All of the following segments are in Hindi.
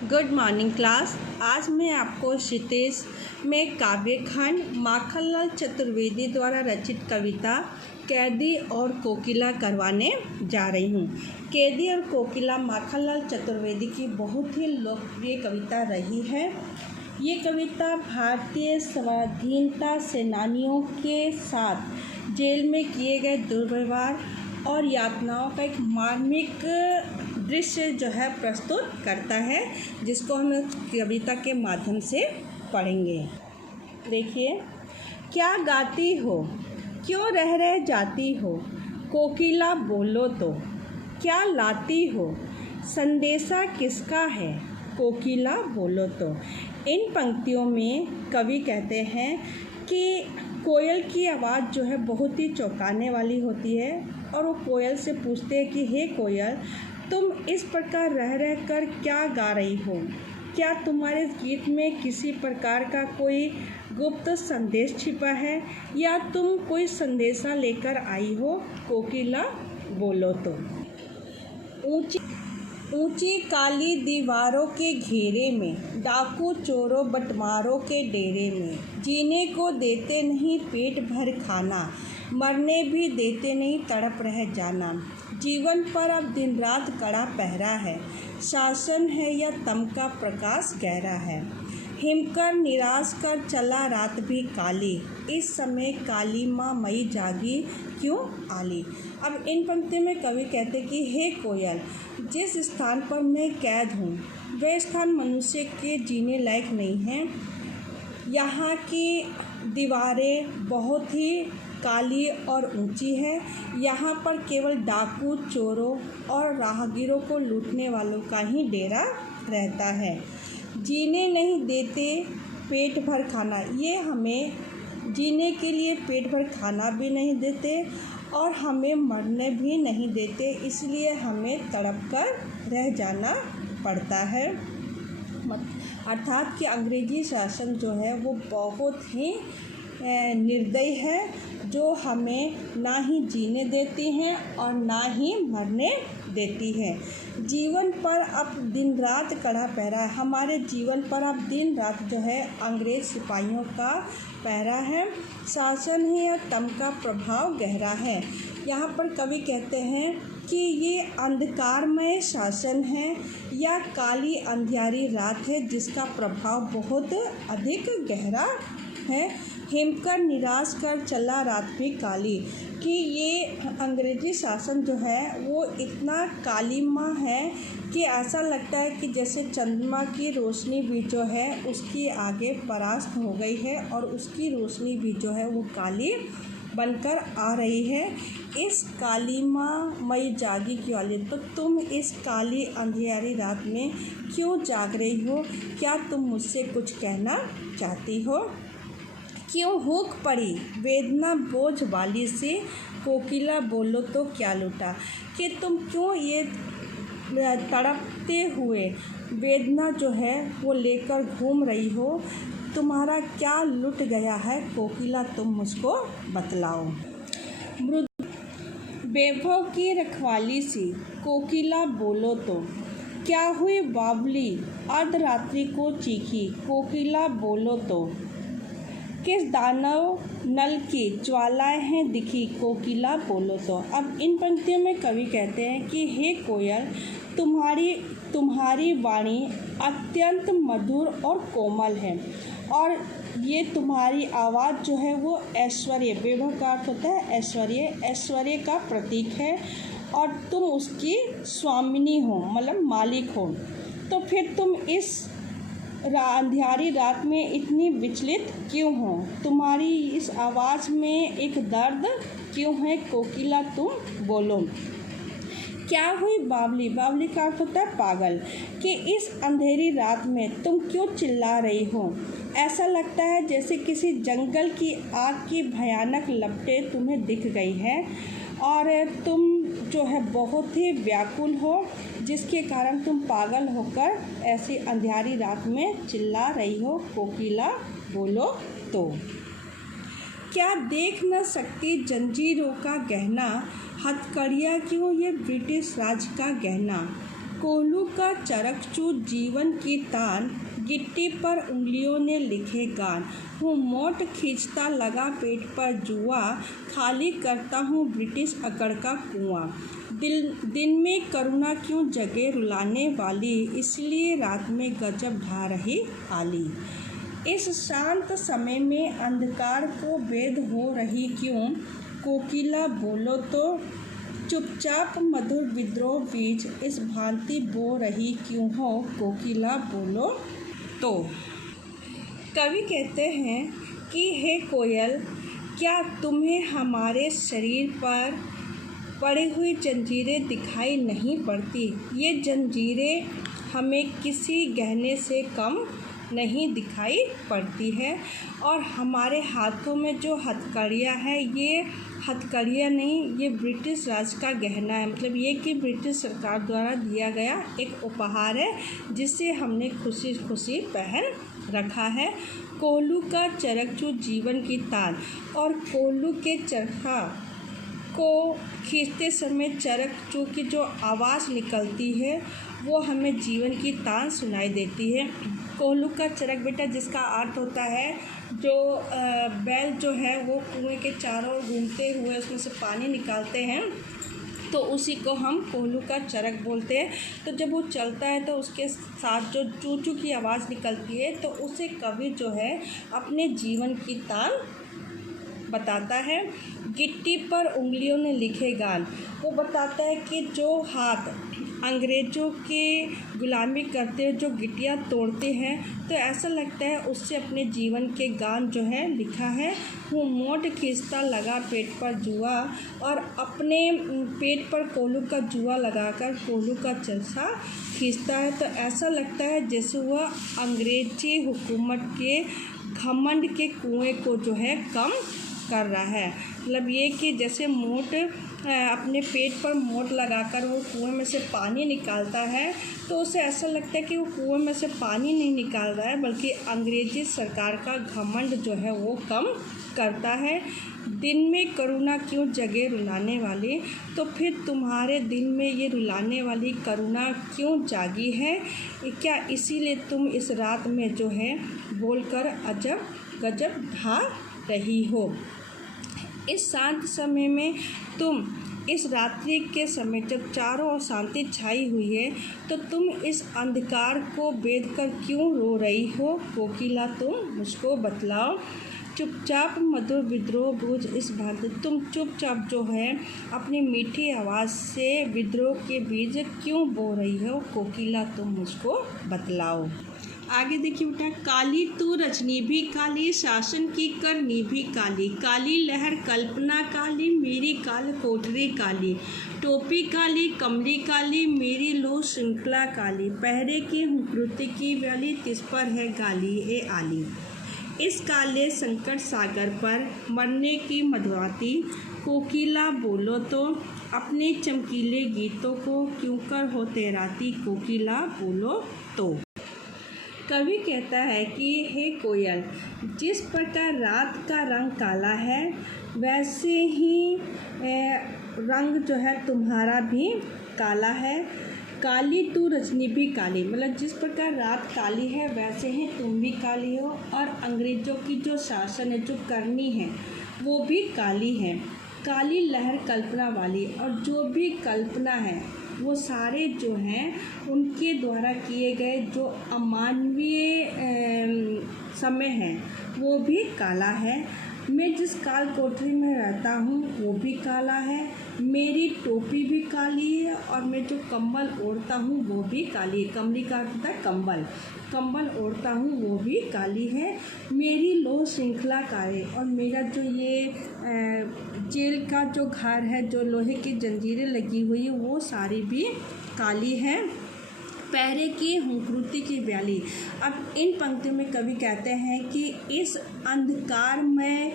Good morning class. आज मैं आपको क्षितिज में काव्य खंड माखनलाल चतुर्वेदी द्वारा रचित कविता कैदी और कोकिला करवाने जा रही हूँ। कैदी और कोकिला माखनलाल चतुर्वेदी की बहुत ही लोकप्रिय कविता रही है। ये कविता भारतीय स्वाधीनता सेनानियों के साथ जेल में किए गए दुर्व्यवहार और यातनाओं का एक मार्मिक दृश्य जो है प्रस्तुत करता है, जिसको हम कविता के माध्यम से पढ़ेंगे। देखिए, क्या गाती हो, क्यों रह जाती हो, कोकिला बोलो तो, क्या लाती हो, संदेशा किसका है, कोकिला बोलो तो। इन पंक्तियों में कवि कहते हैं कि कोयल की आवाज़ जो है बहुत ही चौंकाने वाली होती है और वो कोयल से पूछते हैं कि हे कोयल, तुम इस प्रकार रह कर क्या गा रही हो? क्या तुम्हारे गीत में किसी प्रकार का कोई गुप्त संदेश छिपा है या तुम कोई संदेशा लेकर आई हो? कोकिला बोलो तो। ऊंची काली दीवारों के घेरे में, डाकू चोरों बटमारों के डेरे में, जीने को देते नहीं पेट भर खाना, मरने भी देते नहीं तड़प रह जाना। जीवन पर अब दिन रात कड़ा पहरा है, शासन है या तम का प्रकाश गहरा है। हिमकर निराश कर चला रात भी काली, इस समय काली माँ मई जागी क्यों आली। अब इन पंक्ति में कवि कहते कि हे कोयल, जिस स्थान पर मैं कैद हूँ वह स्थान मनुष्य के जीने लायक नहीं है। यहाँ की दीवारें बहुत ही काली और ऊंची है। यहाँ पर केवल डाकू चोरों और राहगीरों को लूटने वालों का ही डेरा रहता है। जीने नहीं देते पेट भर खाना, ये हमें जीने के लिए पेट भर खाना भी नहीं देते और हमें मरने भी नहीं देते, इसलिए हमें तड़प कर रह जाना पड़ता है। अर्थात कि अंग्रेजी शासन जो है वो बहुत ही निर्दयी है, जो हमें ना ही जीने देती हैं और ना ही मरने देती है। जीवन पर अब दिन रात कड़ा पहरा है, हमारे जीवन पर अब दिन रात जो है अंग्रेज सिपाहियों का पहरा है। शासन है या तम का प्रभाव गहरा है। यहाँ पर कवि कहते हैं कि ये अंधकारमय शासन है या काली अंधियारी रात है जिसका प्रभाव बहुत अधिक गहरा है। हिमकर निराश कर चला रात भी काली, कि ये अंग्रेजी शासन जो है वो इतना कालीमा है कि ऐसा लगता है कि जैसे चंद्रमा की रोशनी भी जो है उसकी आगे परास्त हो गई है और उसकी रोशनी भी जो है वो काली बनकर आ रही है। इस कालीमा मई जागी क्यों आली, तो तुम इस काली अंधियारी रात में क्यों जाग रही हो? क्या तुम मुझसे कुछ कहना चाहती हो? क्यों हुक पड़ी वेदना बोझ वाली से, कोकिला बोलो तो क्या लूटा, कि तुम क्यों ये तड़पते हुए वेदना जो है वो लेकर घूम रही हो? तुम्हारा क्या लुट गया है, कोकिला तुम मुझको बतलाओ। वैभव की रखवाली सी, कोकिला बोलो तो, क्या हुई बावली अर्धरात्रि को चीखी, कोकिला बोलो तो। किस दानव नल की ज्वालाएं हैं दिखी, कोकिला बोलो तो। अब इन पंक्तियों में कवि कहते हैं कि हे कोयल, तुम्हारी वाणी अत्यंत मधुर और कोमल है और ये तुम्हारी आवाज़ जो है वो ऐश्वर्य, वैभव का अर्थ होता है ऐश्वर्य का प्रतीक है और तुम उसकी स्वामिनी हो, मतलब मालिक हो। तो फिर तुम इस अंधियारी रात में इतनी विचलित क्यों हो? तुम्हारी इस आवाज़ में एक दर्द क्यों है, कोकिला तुम बोलो। क्या हुई बावली, बावली का अर्थ होता है पागल, कि इस अंधेरी रात में तुम क्यों चिल्ला रही हो? ऐसा लगता है जैसे किसी जंगल की आग की भयानक लपटें तुम्हें दिख गई है और तुम जो है बहुत ही व्याकुल हो, जिसके कारण तुम पागल होकर ऐसी अंधियारी रात में चिल्ला रही हो, कोकिला बोलो तो। क्या देख न सकती जंजीरों का गहना, हथकड़ियाँ क्यों ये ब्रिटिश राज का गहना, कोल्हू का चरकचू जीवन की तान, गिट्टी पर उंगलियों ने लिखे गान। हूँ मोट खींचता लगा पेट पर जुआ, खाली करता हूँ ब्रिटिश अकड़ का कुआं। दिन में करुणा क्यों जगे रुलाने वाली, इसलिए रात में गजब ढा रही आली। इस शांत समय में अंधकार को भेद हो रही क्यों, कोकिला बोलो तो। चुपचाप मधुर विद्रोह बीच इस भांति बो रही क्यों हो, कोकिला बोलो तो। कवि कहते हैं कि हे कोयल, क्या तुम्हें हमारे शरीर पर पड़ी हुई जंजीरें दिखाई नहीं पड़ती? ये जंजीरें हमें किसी गहने से कम नहीं दिखाई पड़ती है। और हमारे हाथों में जो हथकड़ियाँ है, ये हथकड़ियाँ नहीं, ये ब्रिटिश राज का गहना है। मतलब ये कि ब्रिटिश सरकार द्वारा दिया गया एक उपहार है, जिसे हमने खुशी खुशी पहन रखा है। कोल्हू का चरकचू जीवन की तान। और कोल्हू के चरखा को खींचते समय चरकचू की जो आवाज़ निकलती है, वो हमें जीवन की तान सुनाई देती है। कोल्हू का चरक बेटा, जिसका अर्थ होता है जो बैल जो है वो कुएं के चारों ओर घूमते हुए उसमें से पानी निकालते हैं, तो उसी को हम कोल्हू का चरक बोलते हैं। तो जब वो चलता है तो उसके साथ जो चू चू की आवाज़ निकलती है, तो उसे कवि जो है अपने जीवन की तान बताता है। गिट्टी पर उंगलियों ने लिखे गान, वो बताता है कि जो हाथ अंग्रेज़ों के गुलामी करते हैं, जो गिट्टियाँ तोड़ते हैं, तो ऐसा लगता है उससे अपने जीवन के गान जो है लिखा है। वो मोट खींचता लगा पेट पर जुआ, और अपने पेट पर कोल्हू का जुआ लगाकर कोल्हू का चरखा खींचता है, तो ऐसा लगता है जैसे वह अंग्रेज़ी हुकूमत के घमंड के कुएं को जो है कम कर रहा है। मतलब ये कि जैसे मोट अपने पेट पर मोट लगाकर वो कुएं में से पानी निकालता है, तो उसे ऐसा लगता है कि वो कुएं में से पानी नहीं निकाल रहा है, बल्कि अंग्रेज़ी सरकार का घमंड जो है वो कम करता है। दिन में करुणा क्यों जगे रुलाने वाली, तो फिर तुम्हारे दिल में ये रुलाने वाली करुणा क्यों जागी है? क्या इसीलिए तुम इस रात में जो है बोलकर अजब गजब ढा रही हो? इस शांत समय में तुम, इस रात्रि के समय जब चारों ओर शांति छाई हुई है, तो तुम इस अंधकार को भेद कर क्यों रो रही हो, कोकिला तुम मुझको बतलाओ। चुपचाप मधुर विद्रोह बूझ इस भांति, तुम चुपचाप जो है अपनी मीठी आवाज़ से विद्रोह के बीज क्यों बो रही हो, कोकिला तुम मुझको बतलाओ। आगे देखिए बेटा, काली तू रजनी भी काली, शासन की करनी भी काली, काली लहर कल्पना काली, मेरी काल कोठरी काली, टोपी काली कमली काली, मेरी लो श्रृंखला काली, पहरे की हूँ कृति की वाली, तिस पर है गाली ए आली। इस काले संकट सागर पर मरने की मधुआती, कोकिला बोलो तो, अपने चमकीले गीतों को क्यों कर हो तैराती, कोकिला बोलो तो। कवि कहता है कि हे कोयल, जिस प्रकार रात का रंग काला है, वैसे ही रंग जो है तुम्हारा भी काला है। काली तू रजनी भी काली, मतलब जिस प्रकार रात काली है, वैसे ही तुम भी काली हो। और अंग्रेज़ों की जो शासन है, जो करनी है, वो भी काली है। काली लहर कल्पना वाली, और जो भी कल्पना है वो सारे जो हैं उनके द्वारा किए गए जो अमानवीय समय है, वो भी काला है। मैं जिस काल कोठरी में रहता हूँ वो भी काला है, मेरी टोपी भी काली है, और मैं जो कंबल ओढ़ता हूँ वो भी काली है। कमली का अर्थ होता है कंबल, कंबल ओढ़ता हूँ वो भी काली है। मेरी लो श्रृंखला काली, और मेरा जो ये जेल का जो घर है, जो लोहे की जंजीरें लगी हुई है, वो सारी भी काली है। पहरे की हुंकृति की ब्याली। अब इन पंक्तियों में कवि कहते हैं कि इस अंधकार में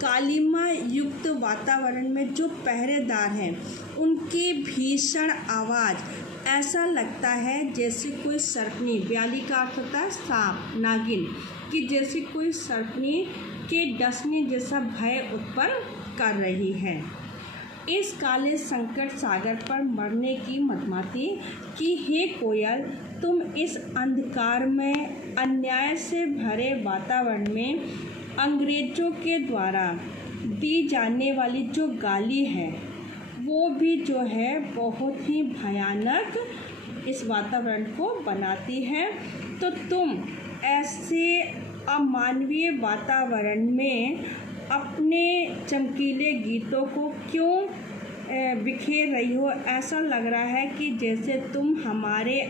कालिमा युक्त वातावरण में जो पहरेदार हैं, उनकी भीषण आवाज़ ऐसा लगता है जैसे कोई सर्पनी, ब्याली का अर्थ होता है सांप, नागिन, कि जैसे कोई सर्पनी के डसने जैसा भय उत्पन्न कर रही है। इस काले संकट सागर पर मरने की मदमाती कि हे कोयल, तुम इस अंधकार में अन्याय से भरे वातावरण में अंग्रेजों के द्वारा दी जाने वाली जो गाली है वो भी जो है बहुत ही भयानक इस वातावरण को बनाती है। तो तुम ऐसे अमानवीय वातावरण में अपने चमकीले गीतों को क्यों बिखेर रही हो? ऐसा लग रहा है कि जैसे तुम हमारे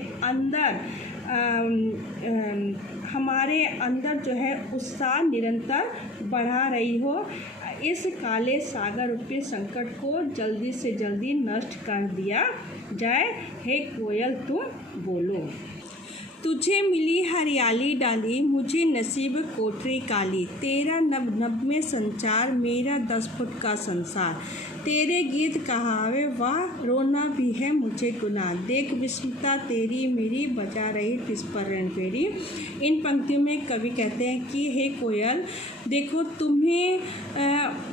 अंदर जो है उत्साह निरंतर बढ़ा रही हो। इस काले सागर रूपी संकट को जल्दी से जल्दी नष्ट कर दिया जाए। हे कोयल, तुम बोलो। तुझे मिली हरियाली डाली, मुझे नसीब कोठरी काली। तेरा नभ नभ में संचार, मेरा 10 फुट का संसार। तेरे गीत कहावे वाह, रोना भी है मुझे गुनाह। देख विस्मता तेरी मेरी, बजा रही तिस पर रणभेरी। इन पंक्तियों में कवि कहते हैं कि हे कोयल, देखो तुम्हें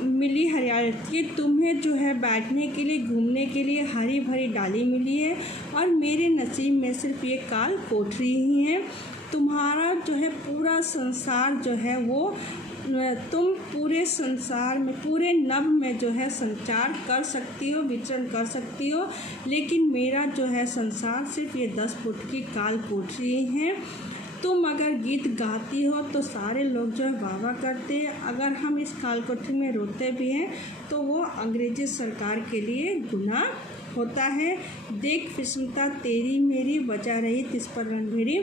मिली हरियाली कि तुम्हें जो है बैठने के लिए, घूमने के लिए हरी भरी डाली मिली है, और मेरे नसीब में सिर्फ ये काल कोठरी ही है। तुम्हारा जो है पूरा संसार जो है वो तुम पूरे संसार में, पूरे नभ में जो है संचार कर सकती हो, विचरण कर सकती हो, लेकिन मेरा जो है संसार सिर्फ ये 10 फुट की काल कोठरी है। तुम अगर गीत गाती हो तो सारे लोग जो है वाह वाह करते हैं, अगर हम इस काल कोठरी में रोते भी हैं तो वो अंग्रेजी सरकार के लिए गुनाह होता है। देख विषमता तेरी मेरी, बजा रही तिस पर रणभेरी,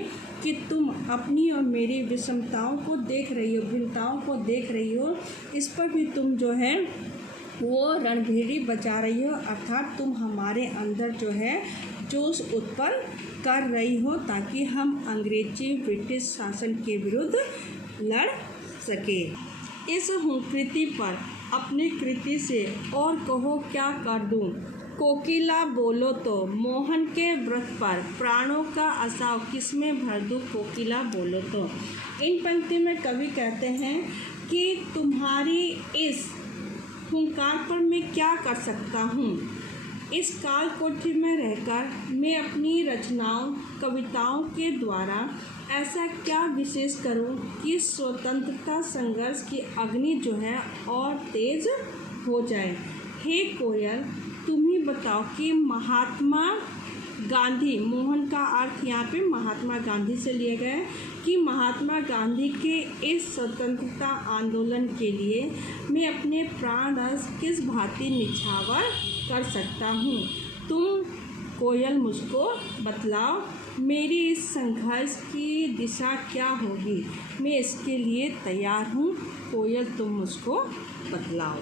कि तुम अपनी और मेरी विषमताओं को देख रही हो, भिन्नताओं को देख रही हो, इस पर भी तुम जो है वो रणभेरी बजा रही हो, अर्थात तुम हमारे अंदर जो है जोश उत्पन्न कर रही हो, ताकि हम अंग्रेजी ब्रिटिश शासन के विरुद्ध लड़ सके। इस हुंकृति पर अपनी कृति से और कहो क्या कर दूं, कोकिला बोलो तो मोहन के व्रत पर प्राणों का आसाव किसमें भर दूं, कोकिला बोलो तो। इन पंक्ति में कवि कहते हैं कि तुम्हारी इस हुंकार पर मैं क्या कर सकता हूँ। इस काल कोठरी में रहकर मैं अपनी रचनाओं, कविताओं के द्वारा ऐसा क्या विशेष करूं कि स्वतंत्रता संघर्ष की अग्नि जो है और तेज हो जाए। हे कोयल, तुम ही बताओ कि महात्मा गांधी, मोहन का अर्थ यहाँ पे महात्मा गांधी से लिया गया है, कि महात्मा गांधी के इस स्वतंत्रता आंदोलन के लिए मैं अपने प्राण रस किस भांति निछावर कर सकता हूँ। तुम कोयल मुझको बतलाओ, मेरी इस संघर्ष की दिशा क्या होगी, मैं इसके लिए तैयार हूँ। कोयल तुम मुझको बतलाओ।